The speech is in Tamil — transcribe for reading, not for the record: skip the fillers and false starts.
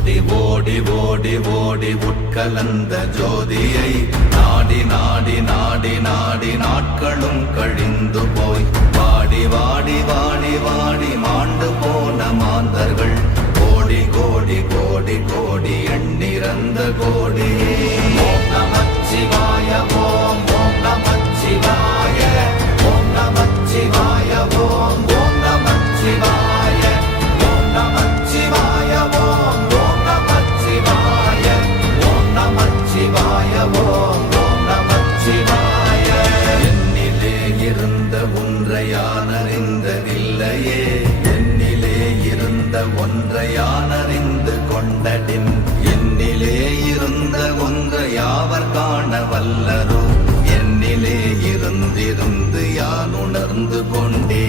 ஓடி ஓடி ஓடி ஓடி உட்கலந்த ஜோதியை நாடி நாடி நாடி நாடி நாட்களும் கழிந்து போய் வாடி வாடி வாடி வாடி மாண்டு போன மாந்தர்கள் கோடி கோடி கோடி கோடி எண்ணிறந்த கோடி. ஓம் நமச்சிவாய ஓம் ஓம் நமச்சிவாய ஓம் நமச்சிவாய ஓம் ஓம் நமச்சிவாய ஓம் நமச்சிவாய ஓம் ஓம் நமச்சிவாய ஓம் நமச்சிவாய ஓம் ஓம் நமச்சிவாய. என்னிலே இருந்த ஒன்றை யான் அறிந்ததில்லையே, என்னிலே இருந்த ஒன்றை யான் அறிந்து கொண்டடின், என்னிலே இருந்த ஒன்றை யாவர் காண வல்லரோ, என்னிலே இருந்திருந்து யான் உணர்ந்து கொண்டே.